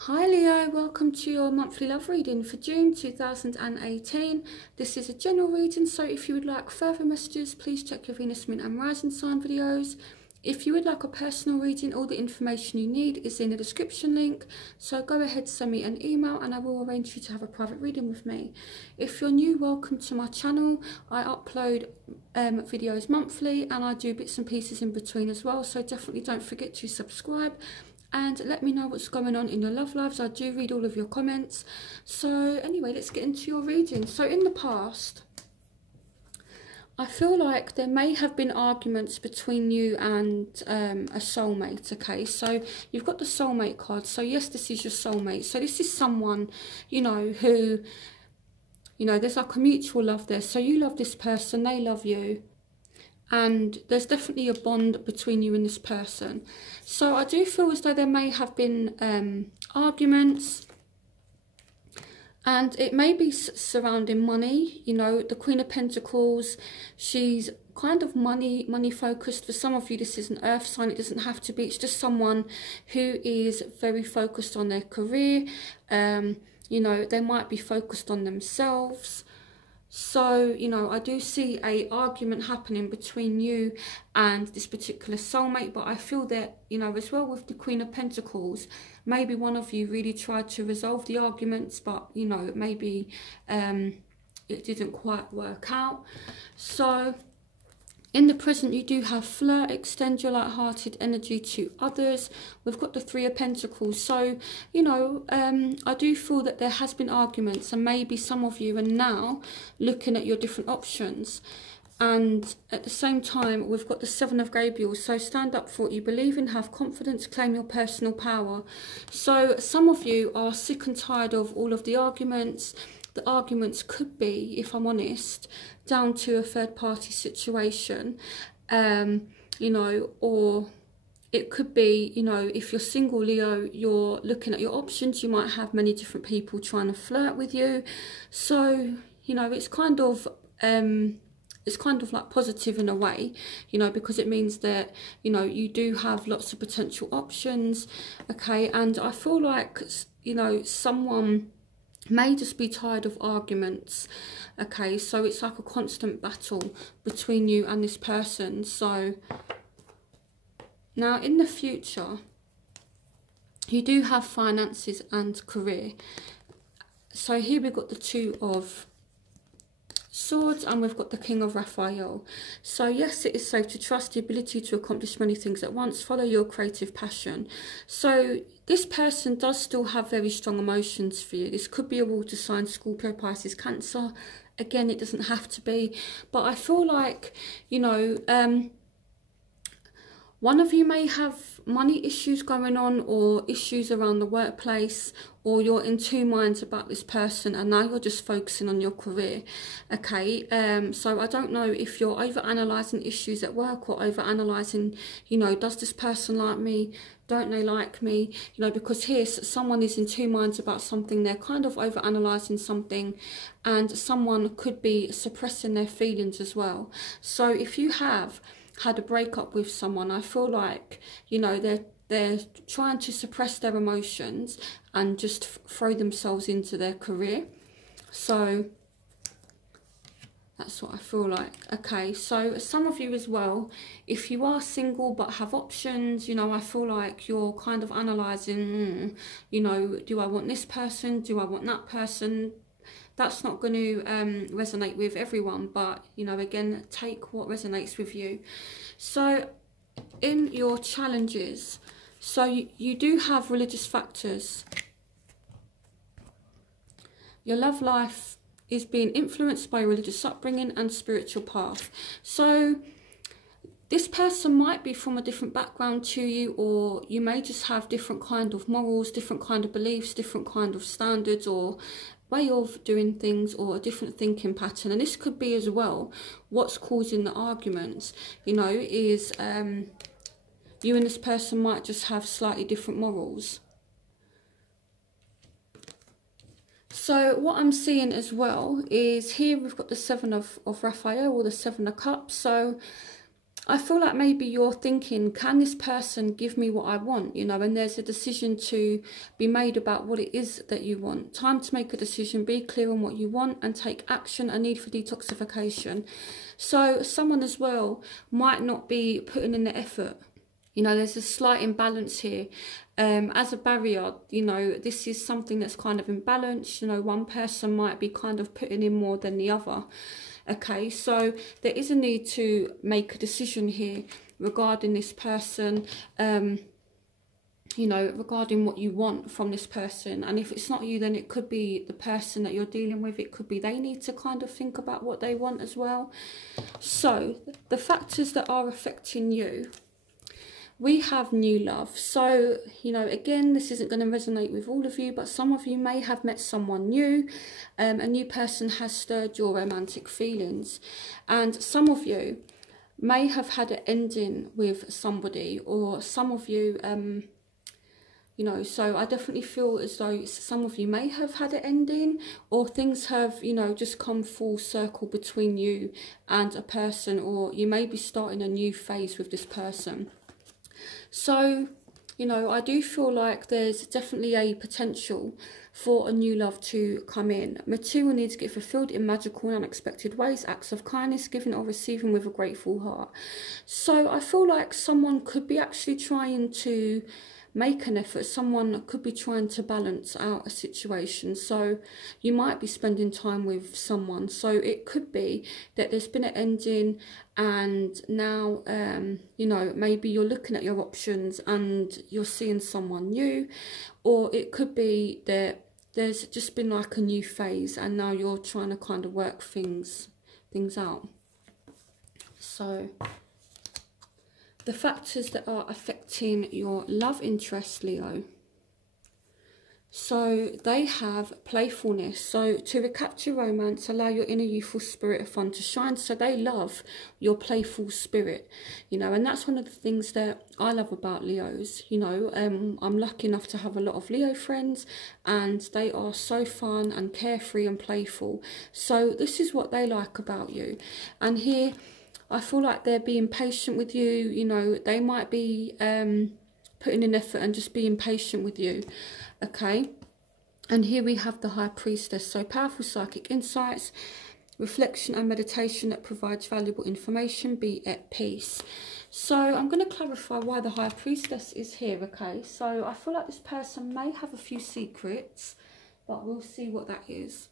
Hi Leo, welcome to your monthly love reading for June 2018. This is a general reading, so if you would like further messages, please check your Venus, Moon and Rising sign videos. If you would like a personal reading, all the information you need is in the description link, so go ahead, send me an email and I will arrange for you to have a private reading with me. If you're new, welcome to my channel. I upload videos monthly and I do bits and pieces in between as well, so definitely don't forget to subscribe. And let me know what's going on in your love lives. I do read all of your comments. So anyway, let's get into your reading. So in the past, I feel like there may have been arguments between you and a soulmate, okay? So you've got the soulmate card. So yes, this is your soulmate. So this is someone, you know, who, you know, there's like a mutual love there. So you love this person, they love you. And there's definitely a bond between you and this person. So I do feel as though there may have been arguments, and it may be surrounding money. You know, the Queen of Pentacles, she's kind of money focused. For some of you, this is an earth sign. It doesn't have to be. It's just someone who is very focused on their career. You know, they might be focused on themselves. So, you know, I do see a argument happening between you and this particular soulmate, but I feel that, you know, as well with the Queen of Pentacles, maybe one of you really tried to resolve the arguments, but, you know, maybe it didn't quite work out. So in the present, you do have flirt, extend your light-hearted energy to others. We've got the Three of Pentacles. So, you know, I do feel that there has been arguments, and maybe some of you are now looking at your different options. And at the same time, we've got the Seven of Gabriel. So stand up for what you believe in, have confidence, claim your personal power. So some of you are sick and tired of all of the arguments. The arguments could be, if I'm honest, down to a third-party situation, you know, or it could be, you know, if you're single, Leo, you're looking at your options. You might have many different people trying to flirt with you. So, you know, it's kind of like positive in a way, you know, because it means that, you know, you do have lots of potential options, okay? And I feel like, you know, someone may just be tired of arguments, okay? So it's like a constant battle between you and this person. So now in the future, you do have finances and career. So here we've got the Two of Swords and we've got the King of Raphael. So yes, it is safe to trust the ability to accomplish many things at once. Follow your creative passion. So this person does still have very strong emotions for you. This could be a water sign, Scorpio, Pisces, Cancer. Again, it doesn't have to be. But I feel like, you know, one of you may have money issues going on, or issues around the workplace, or you're in two minds about this person and now you're just focusing on your career, okay? So I don't know if you're over-analysing issues at work, or over-analysing, you know, does this person like me? Don't they like me? You know, because here someone is in two minds about something. They're kind of over-analysing something, and someone could be suppressing their feelings as well. So if you have had a breakup with someone, I feel like, you know, they're trying to suppress their emotions and just throw themselves into their career. So that's what I feel like. Okay, so some of you as well, if you are single but have options, you know, I feel like you're kind of analysing, you know, do I want this person? Do I want that person? That's not going to resonate with everyone, but, you know, again, take what resonates with you. So in your challenges, so you do have religious factors. Your love life is being influenced by religious upbringing and spiritual path. So this person might be from a different background to you, or you may just have different kind of morals, different kind of beliefs, different kind of standards or way of doing things, or a different thinking pattern. And this could be as well what's causing the arguments, you know, is you and this person might just have slightly different morals. So what I'm seeing as well is here we've got the Seven of Raphael, or the Seven of Cups. So I feel like maybe you're thinking, can this person give me what I want? You know, and there's a decision to be made about what it is that you want. Time to make a decision, be clear on what you want and take action. A need for detoxification. So someone as well might not be putting in the effort. You know, there's a slight imbalance here. As a barrier, you know, this is something that's kind of imbalanced. You know, one person might be kind of putting in more than the other. Okay, so there is a need to make a decision here regarding this person, you know, regarding what you want from this person. And if it's not you, then it could be the person that you're dealing with. It could be they need to kind of think about what they want as well. So the factors that are affecting you, we have new love. So, you know, again, this isn't going to resonate with all of you, but some of you may have met someone new. A new person has stirred your romantic feelings. And some of you may have had an ending with somebody, or some of you, you know, so I definitely feel as though some of you may have had an ending, or things have, you know, just come full circle between you and a person, or you may be starting a new phase with this person. So, you know, I do feel like there's definitely a potential for a new love to come in. Material needs get fulfilled in magical and unexpected ways. Acts of kindness, giving or receiving with a grateful heart. So I feel like someone could be actually trying to make an effort. Someone could be trying to balance out a situation. So you might be spending time with someone. So it could be that there's been an ending, and now, you know, maybe you're looking at your options and you're seeing someone new. Or it could be that there's just been like a new phase, and now you're trying to kind of work things out. So the factors that are affecting your love interest, Leo. So they have playfulness. So to recapture romance, allow your inner youthful spirit of fun to shine. So they love your playful spirit, you know, and that's one of the things that I love about Leos. You know, I'm lucky enough to have a lot of Leo friends, and they are so fun and carefree and playful. So this is what they like about you. And here, I feel like they're being patient with you. You know, they might be putting in effort and just being patient with you. Okay, and here we have the High Priestess. So powerful psychic insights, reflection and meditation that provides valuable information. Be at peace. So I'm going to clarify why the High Priestess is here. Okay, so I feel like this person may have a few secrets, but we'll see what that is.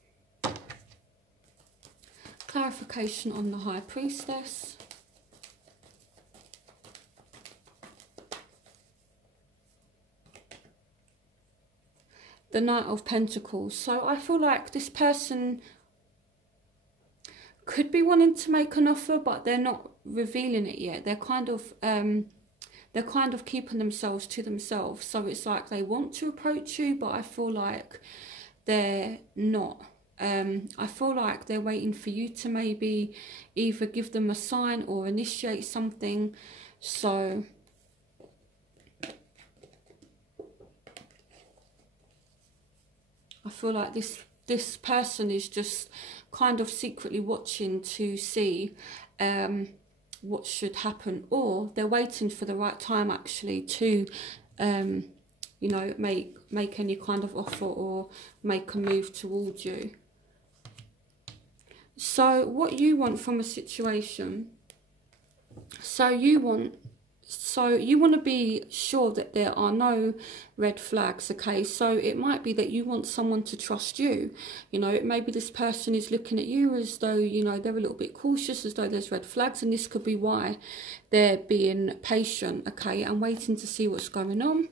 Clarification on the High Priestess. The Knight of Pentacles. So I feel like this person could be wanting to make an offer, but they're not revealing it yet. They're kind of keeping themselves to themselves. So it's like they want to approach you, but I feel like they're not. I feel like they're waiting for you to maybe either give them a sign or initiate something. So I feel like this person is just kind of secretly watching to see what should happen, or they're waiting for the right time actually to you know, make any kind of offer or make a move towards you. So what you want from a situation, so you want to be sure that there are no red flags. Okay, so it might be that you want someone to trust you. You know, maybe this person is looking at you as though, you know, they're a little bit cautious, as though there's red flags, and this could be why they're being patient, okay, and waiting to see what's going on.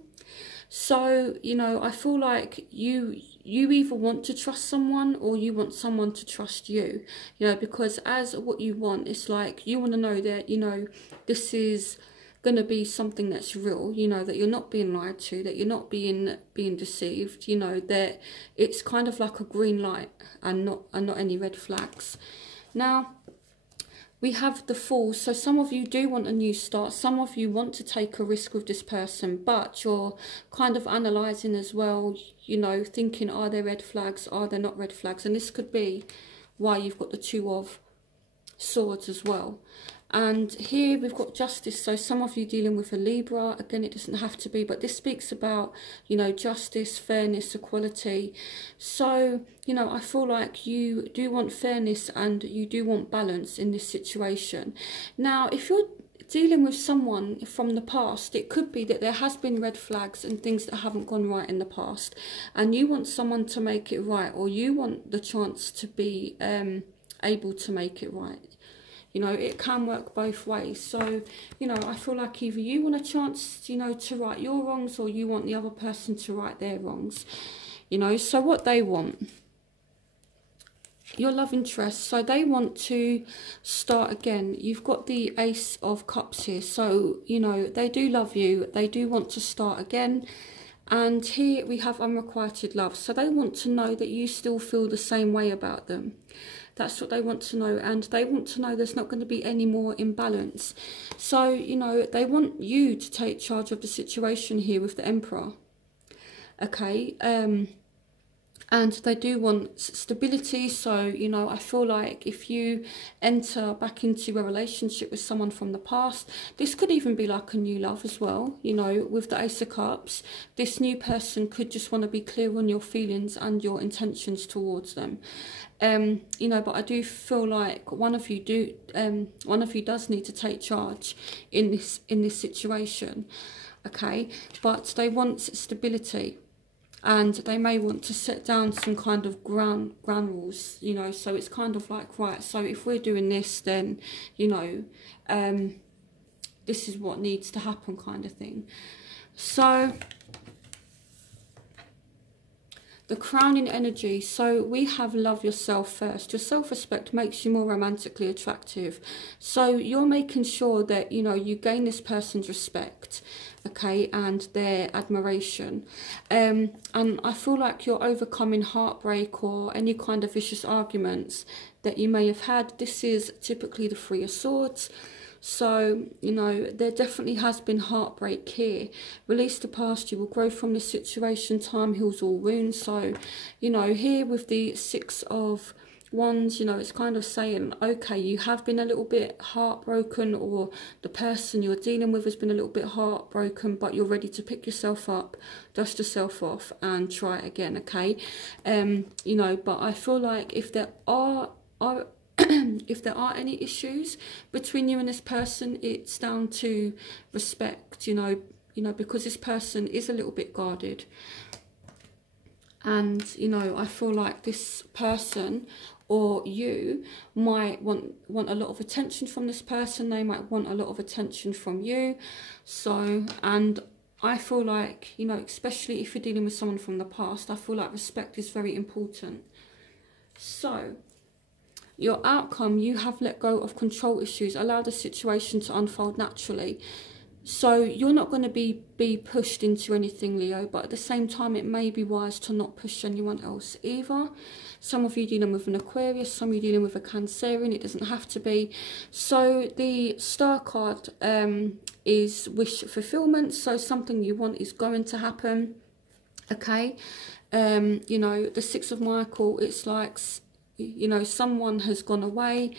So, you know, I feel like you either want to trust someone or you want someone to trust you, you know, because as what you want, it's like you want to know that, you know, this is going to be something that's real, you know, that you're not being lied to, that you're not being deceived, you know, that it's kind of like a green light and not any red flags. Now, we have the Fool. So some of you do want a new start. Some of you want to take a risk with this person, but you're kind of analysing as well, you know, thinking, are there red flags? Are there not red flags? And this could be why you've got the Two of Swords as well. And here we've got justice. So some of you dealing with a Libra, again, it doesn't have to be, but this speaks about, you know, justice, fairness, equality. So, you know, I feel like you do want fairness and you do want balance in this situation. Now, if you're dealing with someone from the past, it could be that there has been red flags and things that haven't gone right in the past, and you want someone to make it right, or you want the chance to be able to make it right. You know, it can work both ways. So, you know, I feel like either you want a chance, you know, to right your wrongs, or you want the other person to right their wrongs. You know, so what they want, your love interest, so they want to start again. You've got the Ace of Cups here. So, you know, they do love you. They do want to start again. And here we have unrequited love. So they want to know that you still feel the same way about them. That's what they want to know. And they want to know there's not going to be any more imbalance. So, you know, they want you to take charge of the situation here with the Emperor. Okay. And they do want stability. So, you know, I feel like if you enter back into a relationship with someone from the past, this could even be like a new love as well. You know, with the Ace of Cups, this new person could just want to be clear on your feelings and your intentions towards them. You know, but I do feel like one of you does need to take charge in this situation. Okay, but they want stability. And they may want to set down some kind of ground rules, you know, so it's kind of like, right, so if we're doing this, then, you know, this is what needs to happen kind of thing. So, the crowning energy, so we have love yourself first. Your self-respect makes you more romantically attractive. So you're making sure that, you know, you gain this person's respect, okay, and their admiration. And I feel like you're overcoming heartbreak or any kind of vicious arguments that you may have had. This is typically the Three of Swords. So, you know, there definitely has been heartbreak here. Release the past, you will grow from this situation. Time heals all wounds. So, you know, here with the Six of Wands, you know, it's kind of saying, okay, you have been a little bit heartbroken, or the person you're dealing with has been a little bit heartbroken, but you're ready to pick yourself up, dust yourself off and try it again, okay? You know, but I feel like if there are if there are any issues between you and this person, it's down to respect, you know, because this person is a little bit guarded. And, you know, I feel like this person or you might want a lot of attention from this person. They might want a lot of attention from you. So, and I feel like, you know, especially if you're dealing with someone from the past, I feel like respect is very important. So, your outcome, you have let go of control issues. Allow the situation to unfold naturally. So you're not going to be pushed into anything, Leo, but at the same time, it may be wise to not push anyone else either. Some of you dealing with an Aquarius, some of you dealing with a Cancerian, it doesn't have to be. So the Star card is wish fulfillment. So something you want is going to happen, okay? You know, the Six of Michael, it's like, you know, someone has gone away.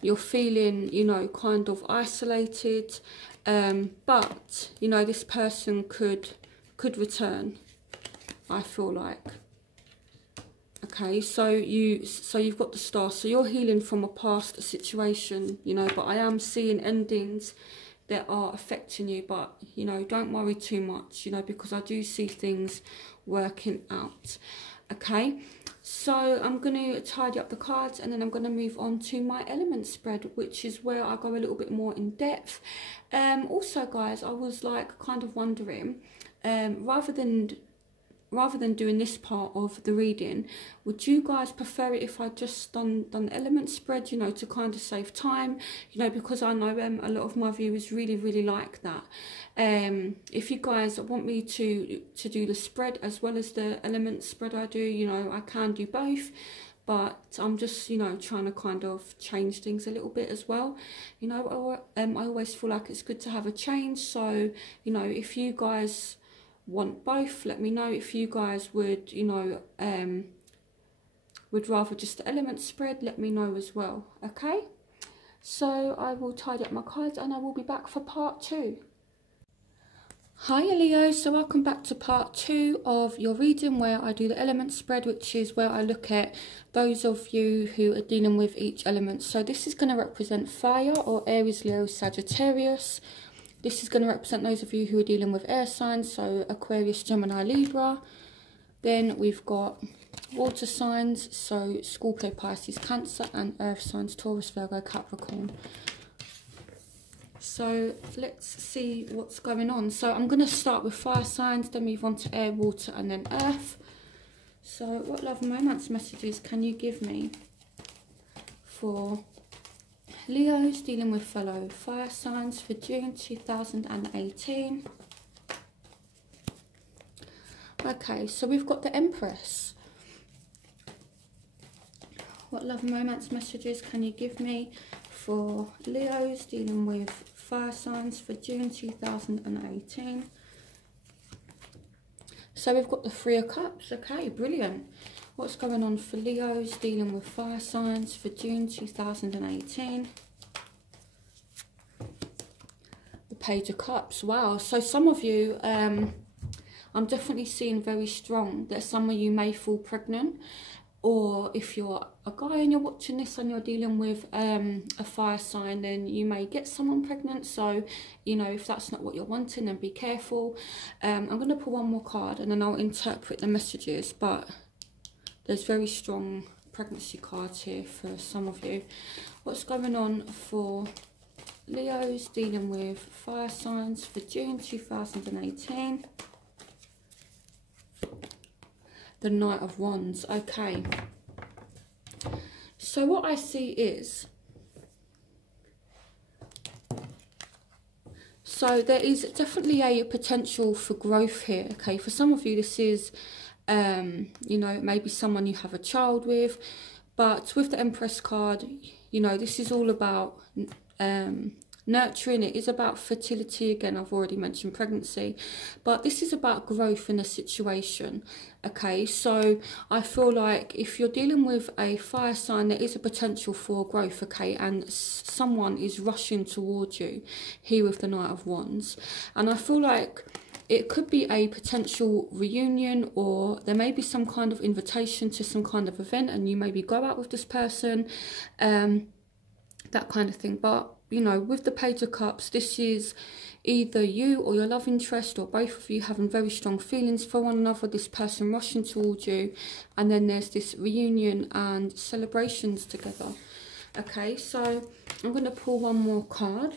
You're feeling, you know, kind of isolated, but, you know, this person could return, I feel like. Okay, so you've got the Star, so you're healing from a past situation, you know, but I am seeing endings that are affecting you, but, you know, don't worry too much, you know, because I do see things working out. Okay, so I'm going to tidy up the cards, and then I'm going to move on to my element spread, which is where I go a little bit more in depth. Also, guys, I was like kind of wondering, rather than doing this part of the reading, would you guys prefer it if I just done the element spread, you know, to kind of save time, you know, because I know a lot of my viewers really like that. If you guys want me to do the spread as well as the element spread I do, you know, I can do both, but I'm just, you know, trying to kind of change things a little bit as well, you know. I always feel like it's good to have a change. So, you know, if you guys want both, let me know. If you guys would, you know, would rather just the element spread, let me know as well, okay? So I will tidy up my cards and I will be back for part 2. Hi Leo, so welcome back to part 2 of your reading, where I do the element spread, which is where I look at those of you who are dealing with each element. So this is going to represent fire, or Aries, Leo, Sagittarius. This is going to represent those of you who are dealing with air signs, so Aquarius, Gemini, Libra. Then we've got water signs, so Scorpio, Pisces, Cancer, and earth signs, Taurus, Virgo, Capricorn. So let's see what's going on. So I'm going to start with fire signs, then move on to air, water, and then earth. So what love and romance messages can you give me for Leos dealing with fellow fire signs for June 2018? Okay, so we've got the Empress. What love and romance messages can you give me for Leos dealing with fire signs for June 2018? So we've got the Three of Cups. Okay, brilliant. What's going on for Leos dealing with fire signs for June 2018? The Page of Cups. Wow. So some of you, I'm definitely seeing very strong that some of you may fall pregnant. Or if you're a guy and you're watching this and you're dealing with a fire sign, then you may get someone pregnant. So, you know, if that's not what you're wanting, then be careful. I'm going to pull one more card and then I'll interpret the messages. But there's very strong pregnancy cards here for some of you. What's going on for Leos dealing with fire signs for June 2018? The Knight of Wands. Okay. So what I see is, so there is definitely a potential for growth here. Okay. For some of you, this is, you know, maybe someone you have a child with. But with the Empress card, you know, this is all about nurturing. It is about fertility. Again, I've already mentioned pregnancy, but this is about growth in a situation. Okay, so I feel like if you're dealing with a fire sign, there is a potential for growth. Okay, and someone is rushing towards you here with the Knight of Wands, and I feel like it could be a potential reunion, or there may be some kind of invitation to some kind of event and you maybe go out with this person, that kind of thing. But you know, with the Page of Cups, this is either you or your love interest, or both of you having very strong feelings for one another, this person rushing towards you, and then there's this reunion and celebrations together. Okay, so I'm going to pull one more card.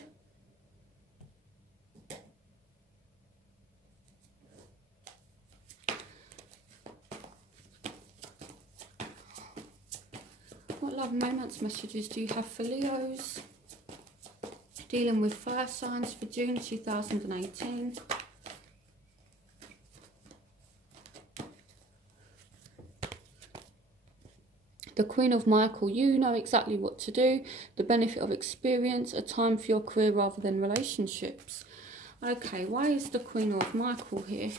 What love and romance messages do you have for Leos dealing with fire signs for June 2018? The Queen of Michael. You know exactly what to do. The benefit of experience. A time for your career rather than relationships. Okay, why is the Queen of Michael here?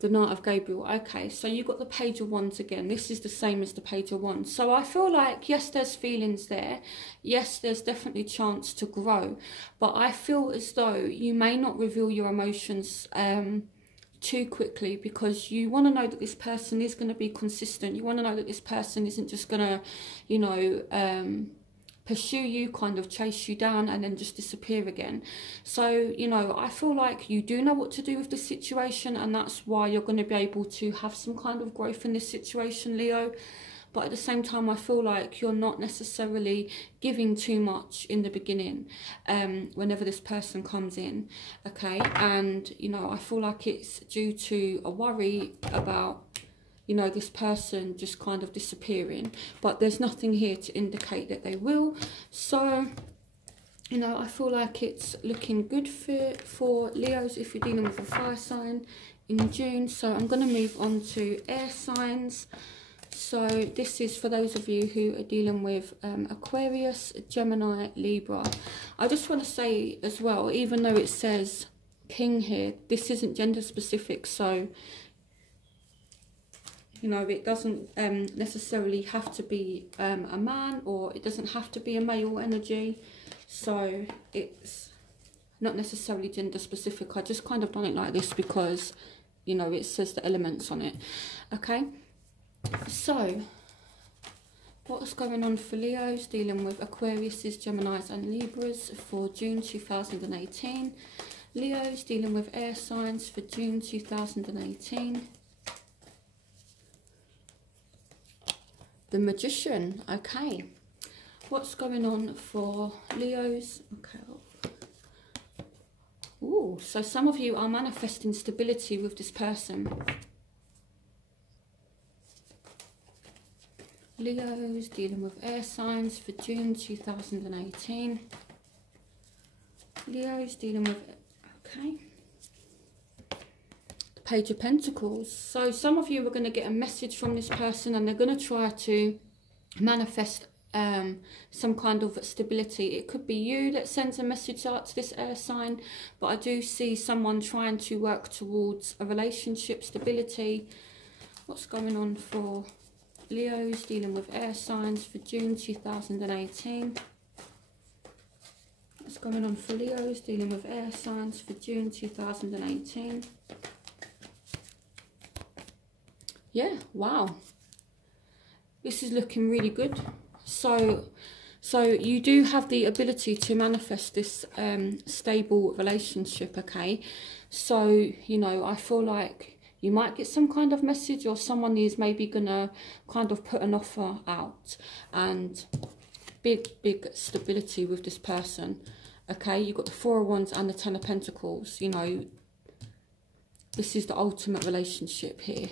The Knight of Gabriel. Okay, so you've got the Page of Wands again. This is the same as the Page of Wands. So I feel like, yes, there's feelings there. Yes, there's definitely chance to grow. But I feel as though you may not reveal your emotions too quickly, because you want to know that this person is going to be consistent. You want to know that this person isn't just going to, you know, pursue you, kind of chase you down and then just disappear again. So, you know, I feel like you do know what to do with the situation, and that's why you're going to be able to have some kind of growth in this situation, Leo. But at the same time, I feel like you're not necessarily giving too much in the beginning whenever this person comes in, okay? And, you know, I feel like it's due to a worry about, you know, this person just kind of disappearing, but there's nothing here to indicate that they will. So, you know, I feel like it's looking good for Leos if you're dealing with a fire sign in June. So I'm going to move on to air signs. So this is for those of you who are dealing with Aquarius, Gemini, Libra. I just want to say as well, even though it says King here, this isn't gender specific. So You know, it doesn't necessarily have to be a man, or it doesn't have to be a male energy. So it's not necessarily gender specific. I just kind of done it like this because, you know, it says the elements on it. Okay, so what's going on for Leos dealing with Aquariuses, Geminis and Libras for June 2018? Leos dealing with air signs for June 2018. The Magician. Okay, what's going on for Leos? Okay. Ooh, so some of you are manifesting stability with this person. Leos dealing with air signs for June 2018. Leos dealing with, okay, the Page of Pentacles. So some of you are going to get a message from this person, and they're going to try to manifest some kind of stability. It could be you that sends a message out to this air sign, but I do see someone trying to work towards a relationship, stability. What's going on for Leos dealing with air signs for June 2018? What's going on for Leos dealing with air signs for June 2018? Yeah, wow. This is looking really good. So you do have the ability to manifest this stable relationship, okay? So, you know, I feel like you might get some kind of message, or someone is maybe gonna kind of put an offer out, and big stability with this person, okay? You've got the Four of Wands and the Ten of Pentacles. You know, this is the ultimate relationship here,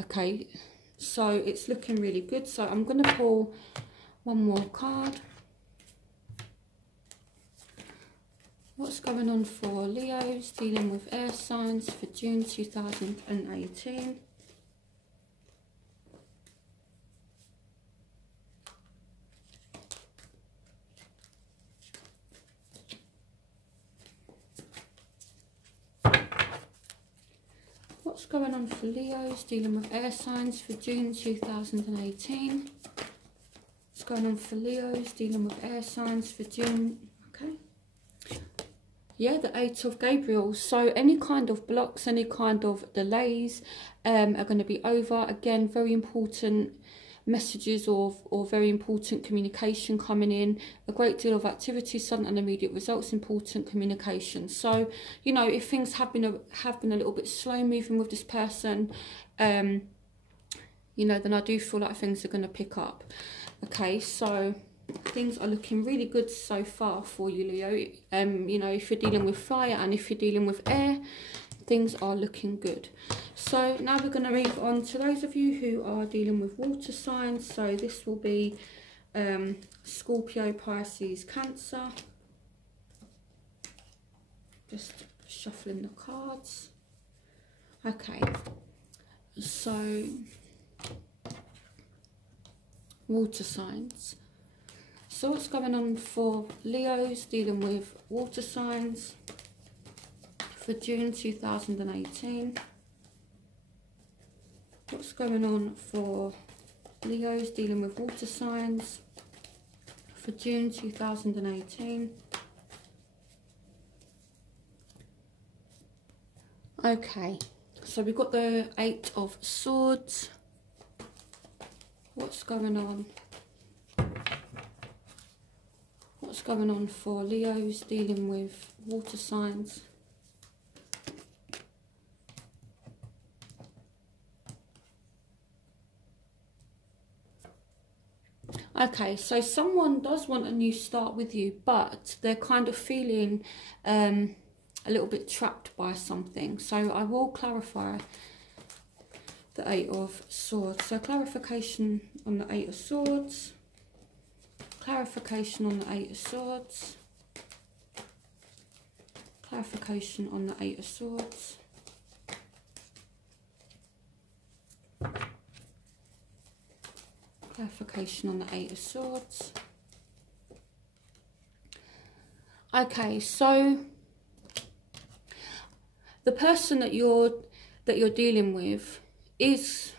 okay? So it's looking really good. So I'm going to pull one more card. What's going on for Leos dealing with air signs for June 2018? What's going on for Leos dealing with air signs for June 2018? What's going on for Leos dealing with air signs for June? Okay. Yeah, the Eight of Gabriel. So any kind of blocks, any kind of delays are going to be over. Again, very important messages or very important communication coming in. A great deal of activity, sudden and immediate results, important communication. So, you know, if things have been a little bit slow moving with this person, you know, then I do feel like things are going to pick up. Okay, so things are looking really good so far for you, Leo. You know, if you're dealing with fire and if you're dealing with air, things are looking good. So now we're going to move on to those of you who are dealing with water signs. So this will be Scorpio, Pisces, Cancer. Just shuffling the cards. Okay, so water signs. So what's going on for Leos dealing with water signs for June 2018? What's going on for Leos dealing with water signs for June 2018? Okay, so we've got the Eight of Swords. What's going on? What's going on for Leos dealing with water signs? Okay, so someone does want a new start with you, but they're kind of feeling a little bit trapped by something. So I will clarify the Eight of Swords. So clarification on the Eight of Swords. Clarification on the Eight of Swords. Clarification on the Eight of Swords. Clarification on the Eight of Swords. Okay, so the person that you're dealing with is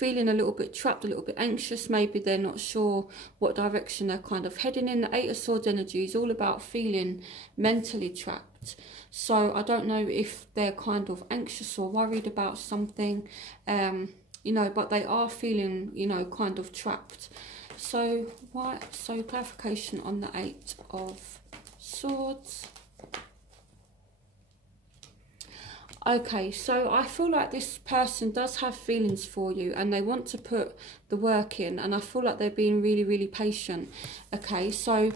feeling a little bit trapped, a little bit anxious. Maybe they're not sure what direction they're kind of heading in. The Eight of Swords energy is all about feeling mentally trapped. So I don't know if they're kind of anxious or worried about something, you know, but they are feeling, you know, kind of trapped. So so clarification on the Eight of Swords. Okay, so I feel like this person does have feelings for you and they want to put the work in, and I feel like they're being really, really patient. Okay, so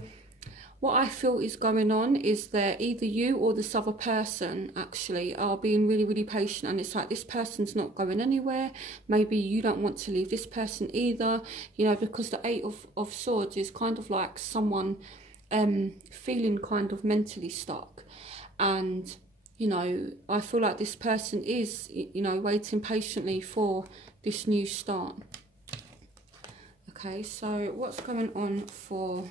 what I feel is going on is that either you or this other person actually are being really, really patient, and it's like this person's not going anywhere. Maybe you don't want to leave this person either, you know, because the Eight of Swords is kind of like someone feeling kind of mentally stuck. And you know, I feel like this person is, you know, waiting patiently for this new start. Okay, so what's going on for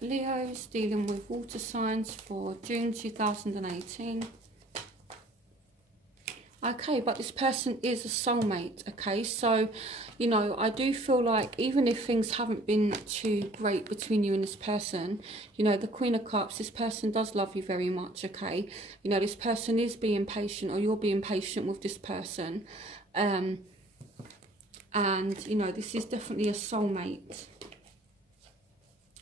Leos dealing with water signs for June 2018? Okay, but this person is a soulmate. Okay, so, you know, I do feel like even if things haven't been too great between you and this person, you know, the Queen of Cups, this person does love you very much. Okay, you know, this person is being patient, or you're being patient with this person, and you know, this is definitely a soulmate.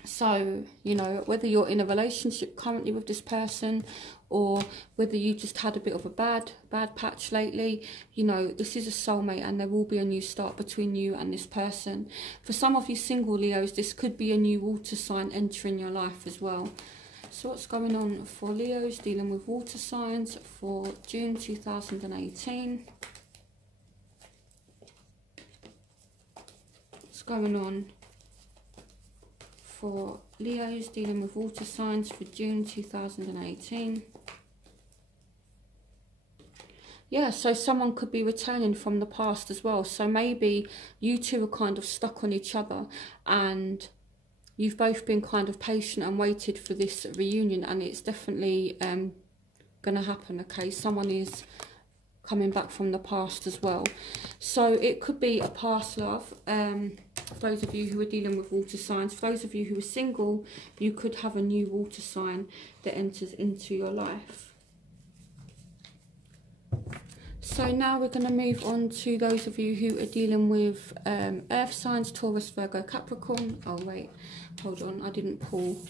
So, you know, whether you're in a relationship currently with this person, or whether you just had a bit of a bad patch lately, you know, this is a soulmate and there will be a new start between you and this person. For some of you single Leos, this could be a new water sign entering your life as well. So what's going on for Leos dealing with water signs for June 2018? What's going on for Leos dealing with water signs for June 2018? Yeah, so someone could be returning from the past as well. So maybe you two are kind of stuck on each other and you've both been kind of patient and waited for this reunion, and it's definitely going to happen. Okay, someone is coming back from the past as well. So it could be a past love. For those of you who are dealing with water signs, for those of you who are single, you could have a new water sign that enters into your life. So now we're going to move on to those of you who are dealing with earth signs, Taurus, Virgo, Capricorn. Oh wait, hold on, I didn't pull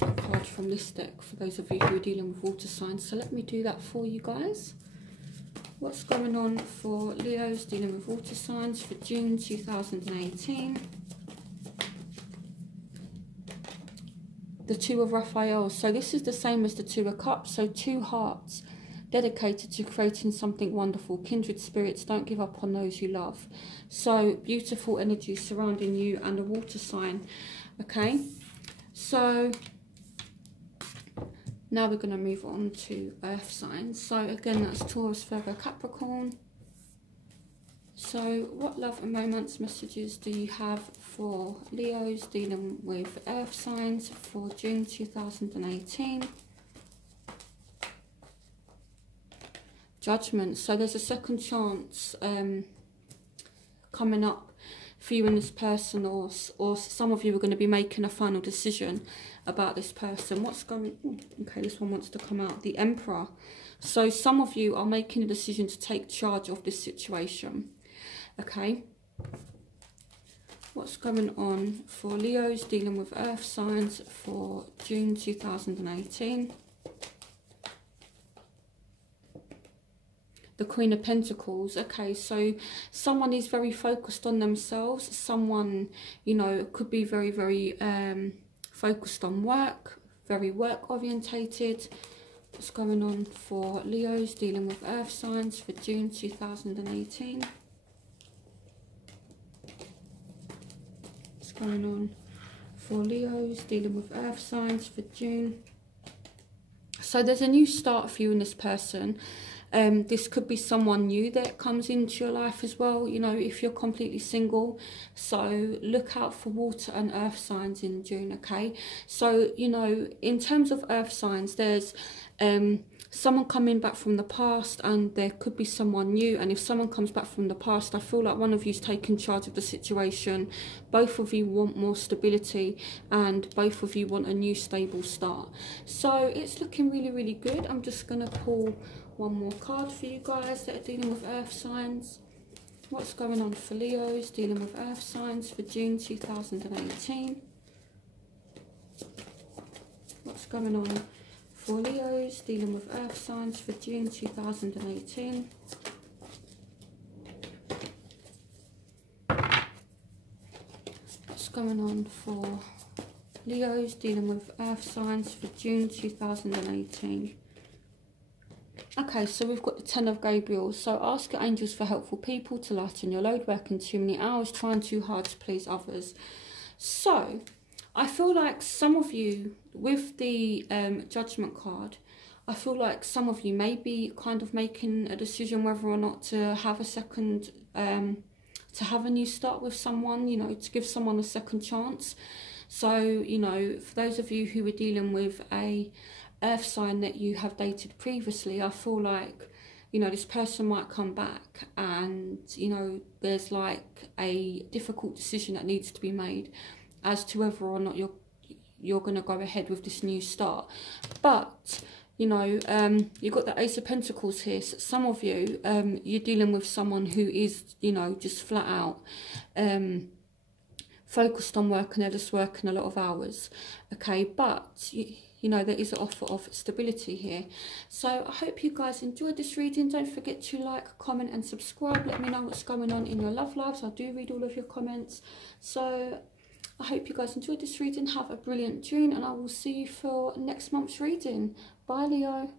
a card from this deck for those of you who are dealing with water signs. So let me do that for you guys. What's going on for Leos dealing with water signs for June 2018? The Two of Raphael. So this is the same as the Two of Cups. So two hearts dedicated to creating something wonderful. Kindred spirits, don't give up on those you love. So beautiful energy surrounding you and a water sign. Okay, so now we're going to move on to earth signs. So again, that's Taurus, Virgo, Capricorn. So what love and romance messages do you have for Leos dealing with earth signs for June 2018? Judgment. So there's a second chance coming up for you and this person, or some of you are going to be making a final decision about this person. What's going on? Okay, this one wants to come out. The Emperor. So some of you are making a decision to take charge of this situation. Okay, what's going on for Leos dealing with earth signs for June 2018? The Queen of Pentacles. Okay, so someone is very focused on themselves. Someone, you know, could be very, very focused on work, very work orientated. What's going on for Leos dealing with earth signs for June 2018? What's going on for Leos dealing with earth signs for June? So there's a new start for you and this person. This could be someone new that comes into your life as well, you know, if you're completely single. So look out for water and earth signs in June, okay? So, you know, in terms of earth signs, there's someone coming back from the past, and there could be someone new. And if someone comes back from the past, I feel like one of you's taken charge of the situation. Both of you want more stability, and both of you want a new stable start. So it's looking really, really good. I'm just going to pull one more card for you guys that are dealing with earth signs. What's going on for Leos dealing with earth signs for June 2018? What's going on for Leos dealing with earth signs for June 2018? What's going on for Leos dealing with earth signs for June 2018? Okay, so we've got the Ten of Gabriel. So ask your angels for helpful people to lighten your load, working too many hours, trying too hard to please others. So I feel like some of you, with the Judgment card, I feel like some of you may be kind of making a decision whether or not to have a second, to have a new start with someone, you know, to give someone a second chance. So, you know, for those of you who are dealing with a earth sign that you have dated previously, I feel like, you know, this person might come back and, you know, there's like a difficult decision that needs to be made as to whether or not you're going to go ahead with this new start. But, you know, you've got the Ace of Pentacles here. So some of you, you're dealing with someone who is, you know, just flat out focused on work, and they're just working a lot of hours. Okay, but you know, there is an offer of stability here. So I hope you guys enjoyed this reading. Don't forget to like, comment and subscribe. Let me know what's going on in your love lives. I do read all of your comments. So I hope you guys enjoyed this reading. Have a brilliant June, and I will see you for next month's reading. Bye, Leo.